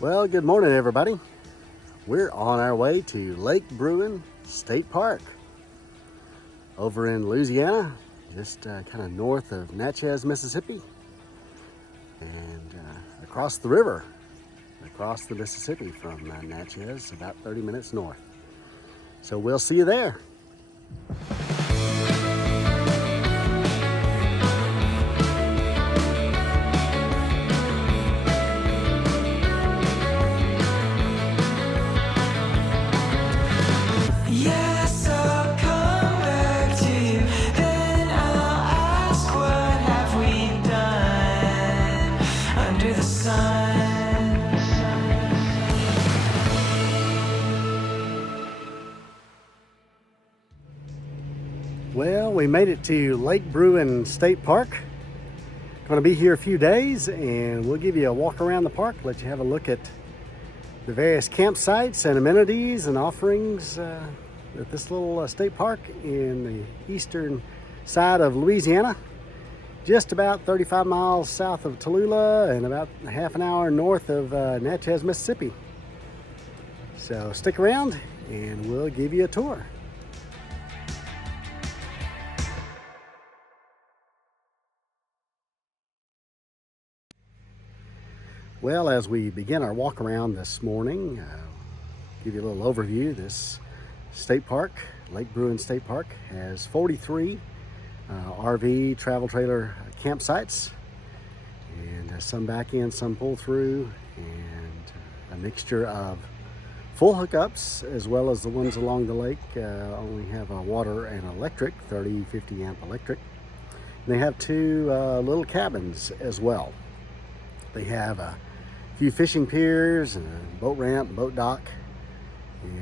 Well, good morning, everybody. We're on our way to Lake Bruin State Park over in Louisiana, just kind of north of Natchez, Mississippi, and across the river, across the Mississippi from Natchez, about 30 minutes north. So we'll see you there. Well, we made it to Lake Bruin State Park. Going to be here a few days, and we'll give you a walk around the park, let you have a look at the various campsites and amenities and offerings at this little state park in the eastern side of Louisiana, just about 35 miles south of Tallulah and about half an hour north of Natchez, Mississippi. So stick around and we'll give you a tour. Well, as we begin our walk around this morning, give you a little overview. This state park, Lake Bruin State Park, has 43 RV travel trailer campsites, and some back in, some pull through, and a mixture of full hookups as well as the ones along the lake only have a water and electric, 30-50 amp electric. And they have two little cabins as well. They have a few fishing piers and a boat ramp, boat dock,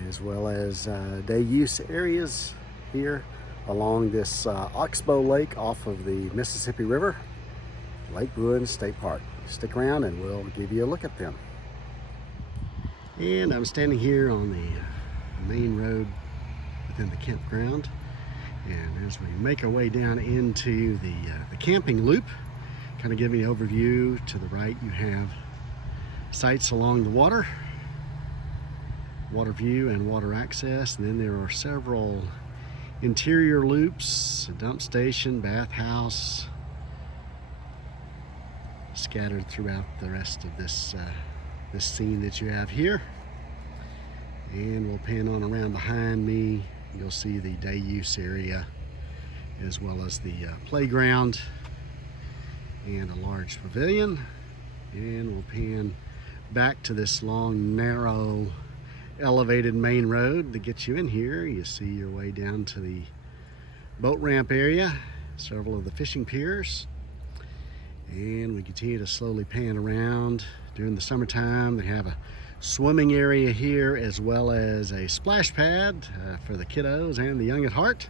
as well as day use areas here along this Oxbow Lake off of the Mississippi River, Lake Bruin State Park. Stick around and we'll give you a look at them. And I'm standing here on the main road within the campground, and as we make our way down into the camping loop, kind of giving you an overview. To the right you have sites along the water view and water access, and then there are several interior loops, a dump station, bathhouse, scattered throughout the rest of this scene that you have here. And we'll pan on around behind me. You'll see the day use area as well as the playground and a large pavilion. And we'll pan back to this long, narrow, elevated main road that gets you in here. You see your way down to the boat ramp area, several of the fishing piers, and we continue to slowly pan around. During the summertime, they have a swimming area here as well as a splash pad for the kiddos and the young at heart.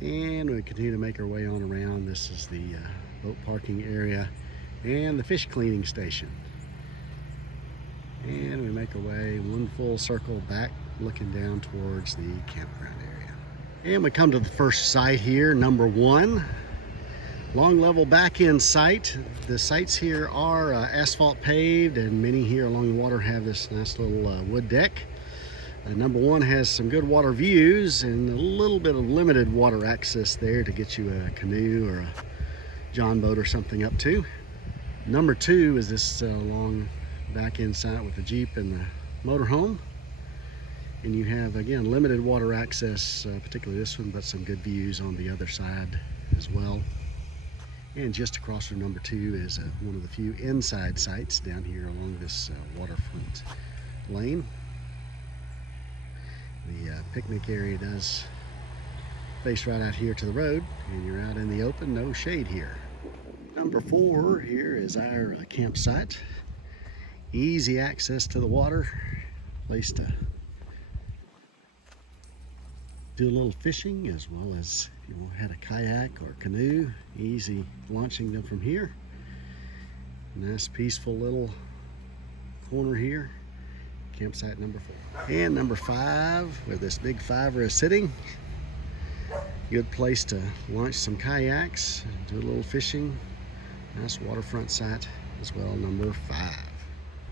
And we continue to make our way on around. This is the boat parking area and the fish cleaning station. And we make our way one full circle back, looking down towards the campground area. And we come to the first site here, number 1. Long level back end site. The sites here are asphalt paved, and many here along the water have this nice little wood deck. Number 1 has some good water views and a little bit of limited water access there to get you a canoe or a john boat or something up to. Number 2 is this long back end site with the Jeep and the motorhome. And you have, again, limited water access, particularly this one, but some good views on the other side as well. And just across from number 2 is one of the few inside sites down here along this waterfront lane. The picnic area does face right out here to the road, and you're out in the open, no shade here. Number 4 here is our campsite. Easy access to the water, place to do a little fishing, as well as if you had a kayak or canoe, easy launching them from here. Nice peaceful little corner here. Campsite number 4. And number 5, where this big 5er is sitting. Good place to launch some kayaks, do a little fishing. Nice waterfront site as well, number 5.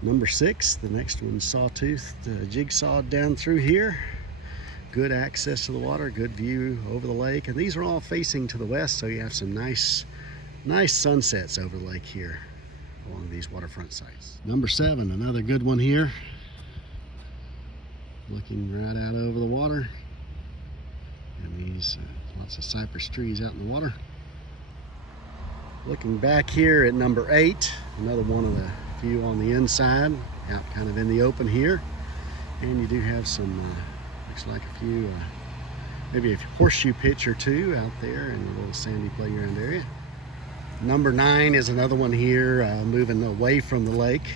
Number 6, the next one sawtooth jigsaw down through here. Good access to the water, good view over the lake, and these are all facing to the west, so you have some nice sunsets over the lake here along these waterfront sites. Number 7, another good one here. Looking right out over the water, and these lots of cypress trees out in the water. Looking back here at number 8, another one of the few on the inside, out kind of in the open here, and you do have some looks like a few maybe a horseshoe pitch or two out there in the little sandy playground area. Number 9 is another one here, moving away from the lake,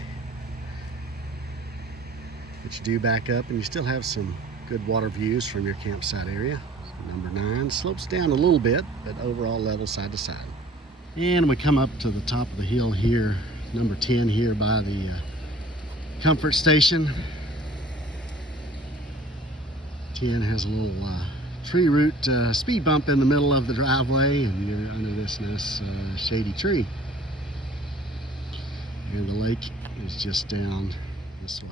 but you do back up and you still have some good water views from your campsite area. So number 9 slopes down a little bit, but overall level side to side. And we come up to the top of the hill here, number 10 here by the comfort station. 10 has a little tree root speed bump in the middle of the driveway, and you get under this nice shady tree. And the lake is just down this way.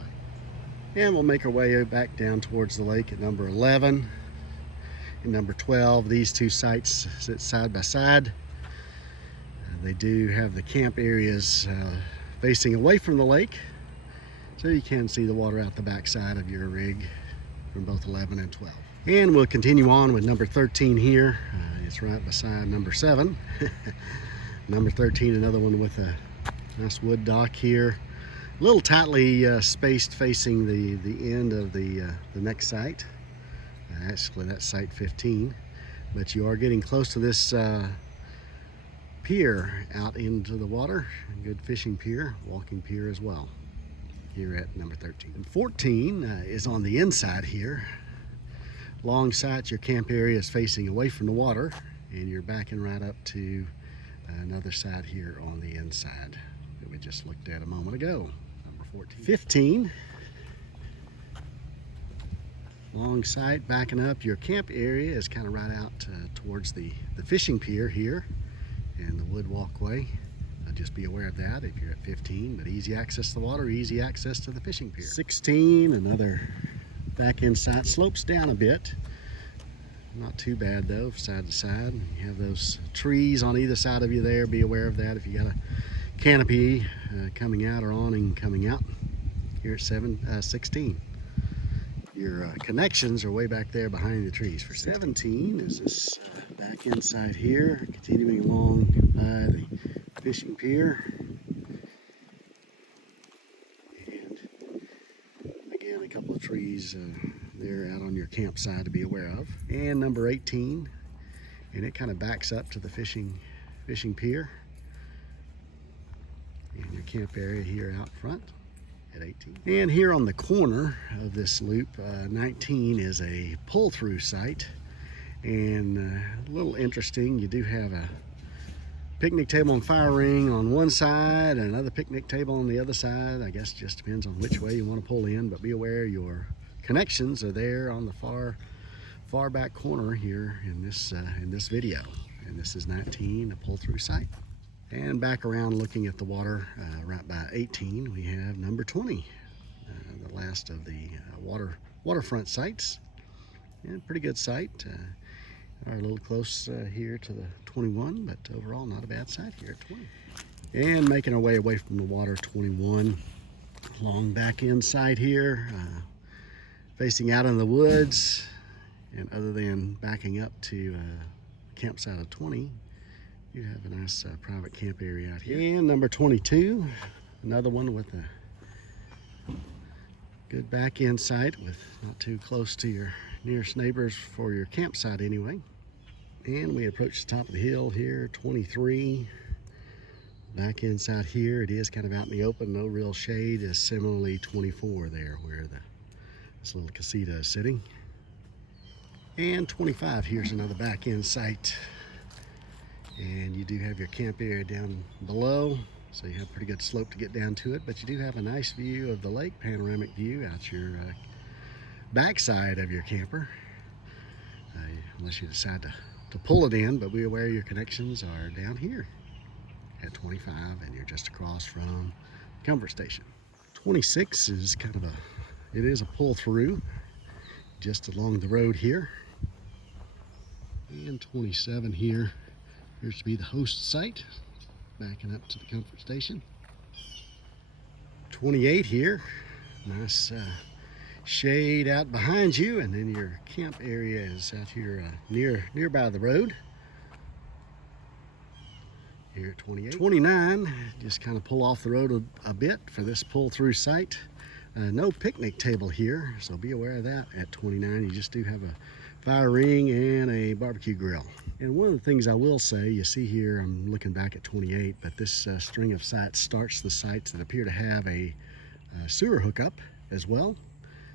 And we'll make our way back down towards the lake at number 11 and number 12. These two sites sit side by side. They do have the camp areas facing away from the lake, so you can see the water out the back side of your rig from both 11 and 12. And we'll continue on with number 13 here. It's right beside number 7. Number 13, another one with a nice wood dock here. A little tightly spaced facing the end of the next site. Actually, that's site 15. But you are getting close to this pier out into the water. A good fishing pier, walking pier as well, here at number 13. And 14 is on the inside here. Long sight, your camp area is facing away from the water, and you're backing right up to another side here on the inside that we just looked at a moment ago. Number 14. 15, long sight, backing up. Your camp area is kind of right out towards the fishing pier here and the wood walkway. Just be aware of that if you're at 15, but easy access to the water, easy access to the fishing pier. 16, another back end site, slopes down a bit. Not too bad though, side to side. You have those trees on either side of you there. Be aware of that if you got a canopy coming out or awning coming out. Here at 16. Your connections are way back there behind the trees. For 17 is this back inside here, continuing along by the fishing pier. And again, a couple of trees there out on your campsite to be aware of. And number 18, and it kind of backs up to the fishing pier. And your camp area here out front at 18. And here on the corner of this loop, 19 is a pull-through site. And a little interesting, you do have a picnic table and fire ring on one side and another picnic table on the other side. I guess it just depends on which way you want to pull in, but be aware your connections are there on the far back corner here in this video. And this is 19, a pull-through site. And back around looking at the water right by 18, we have number 20, the last of the waterfront sites. And pretty good site. Are a little close here to the 21, but overall not a bad site here at 20. And making our way away from the water, 21, long back end site here, facing out in the woods. And other than backing up to campsite of 20, you have a nice private camp area out here. And number 22, another one with a good back end site with not too close to your nearest neighbors for your campsite anyway. And we approach the top of the hill here, 23. Back inside here, it is kind of out in the open, no real shade, is similarly 24 there where this little casita is sitting. And 25, here's another back end site. And you do have your camp area down below, so you have a pretty good slope to get down to it, but you do have a nice view of the lake, panoramic view out your backside of your camper, unless you decide to pull it in, but be aware your connections are down here at 25, and you're just across from the comfort station. 26 is kind of it is a pull through just along the road here. And 27 here appears to be the host site, backing up to the comfort station. 28 here, nice shade out behind you, and then your camp area is out here nearby the road. Here at 28. 29, just kind of pull off the road a bit for this pull-through site. No picnic table here, so be aware of that. At 29, you just do have a fire ring and a barbecue grill. And one of the things I will say, you see here, I'm looking back at 28, but this string of sites starts the sites that appear to have a sewer hookup as well.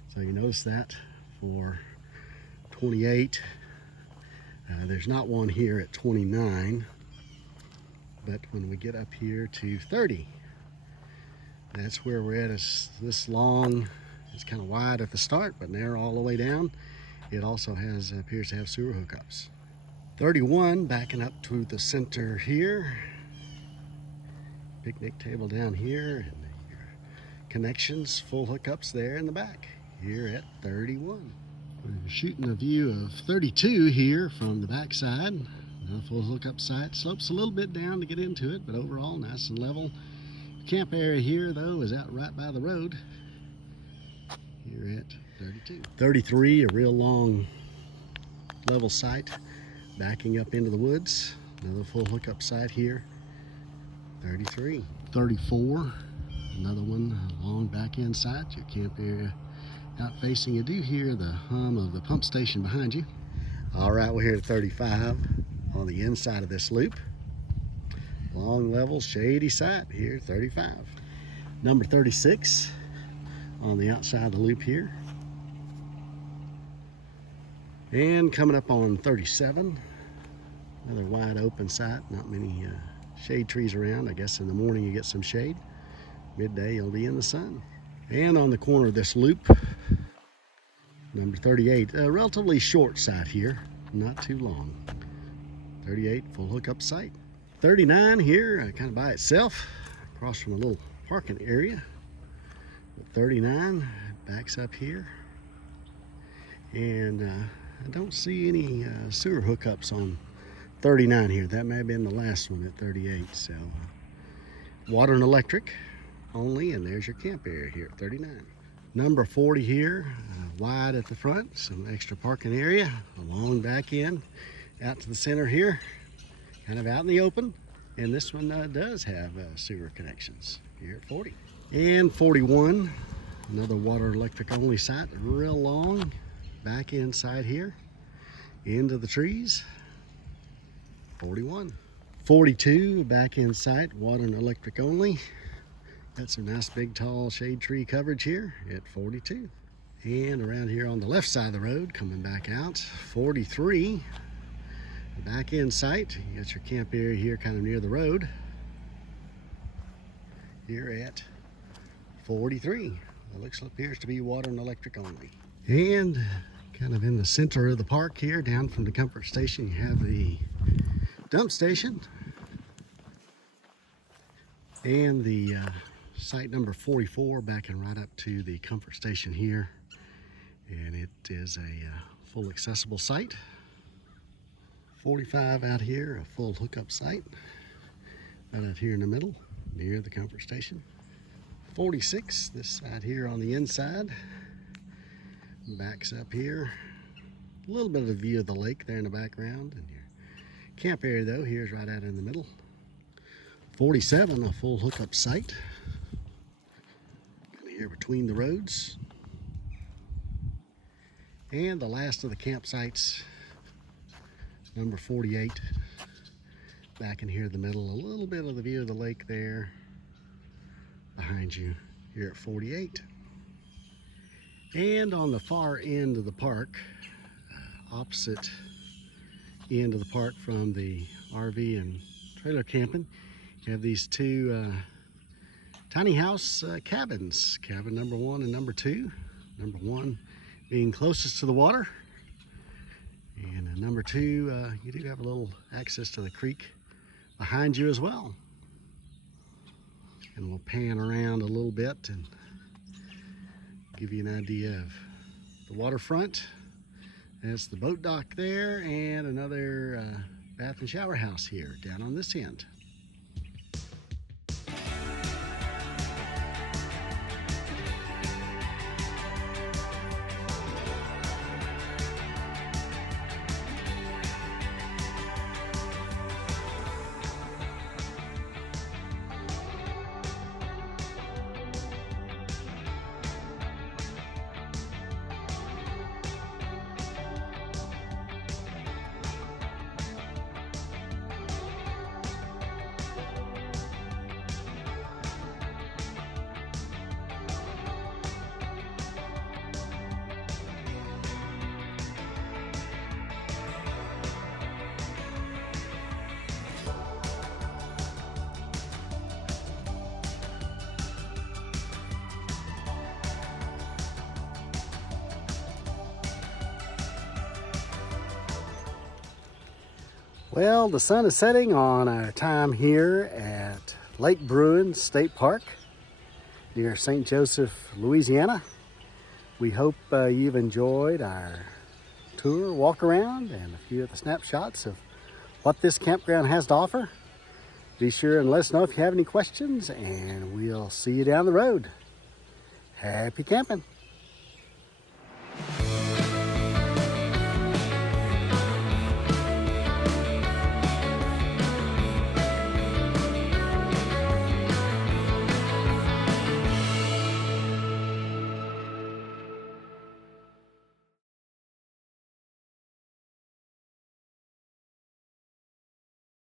So you notice that for 28. There's not one here at 29. But when we get up here to 30, that's where we're at. Is this long, it's kind of wide at the start, but narrow all the way down. It also appears to have sewer hookups. 31, backing up to the center here. Picnic table down here, and your connections, full hookups there in the back, here at 31. We're shooting a view of 32 here from the back side. Full hookup site, slopes a little bit down to get into it, but overall nice and level. Camp area here though is out right by the road here at 32. 33, a real long level site backing up into the woods. Another full hookup site here. 33. 34, another one, a long back end site. Your camp area out facing. You do hear the hum of the pump station behind you. All right, we're here at 35. On the inside of this loop. Long level shady site here, 35. Number 36 on the outside of the loop here. And coming up on 37, another wide open site, not many shade trees around. I guess in the morning you get some shade. Midday you'll be in the sun. And on the corner of this loop, number 38, a relatively short site here, not too long. 38, full hookup site. 39 here, kind of by itself, across from a little parking area. But 39 backs up here. And I don't see any sewer hookups on 39 here. That may have been the last one at 38. So water and electric only, and there's your camp area here at 39. Number 40 here, wide at the front, some extra parking area, a long back end. Out to the center here, kind of out in the open. And this one does have sewer connections here at 40. And 41, another water electric only site, real long, back end side here, into the trees. 41. 42, back end site, water and electric only. Got some nice big tall shade tree coverage here at 42. And around here on the left side of the road, coming back out, 43. Back end site, you got your camp area here kind of near the road. Here at 43. It appears to be water and electric only. And kind of in the center of the park here, down from the comfort station, you have the dump station. And the site number 44 backing right up to the comfort station here. And it is a full accessible site. 45 out here, a full hookup site. Right out here in the middle, near the comfort station. 46, this side here on the inside. Backs up here. A little bit of a view of the lake there in the background. And your camp area though, here's right out in the middle. 47, a full hookup site. Kind of here between the roads. And the last of the campsites, number 48, back in here in the middle, a little bit of the view of the lake there behind you here at 48. And on the far end of the park, opposite end of the park from the RV and trailer camping, you have these two tiny house cabins, cabin number 1 and number 2. Number 1 being closest to the water. And number 2, you do have a little access to the creek behind you as well. And we'll pan around a little bit and Give you an idea of the waterfront. That's the boat dock there, and another bath and shower house here down on this end. Well, the sun is setting on our time here at Lake Bruin State Park near St. Joseph, Louisiana. We hope you've enjoyed our tour, walk around, and a few of the snapshots of what this campground has to offer. Be sure and let us know if you have any questions, and we'll see you down the road. Happy camping!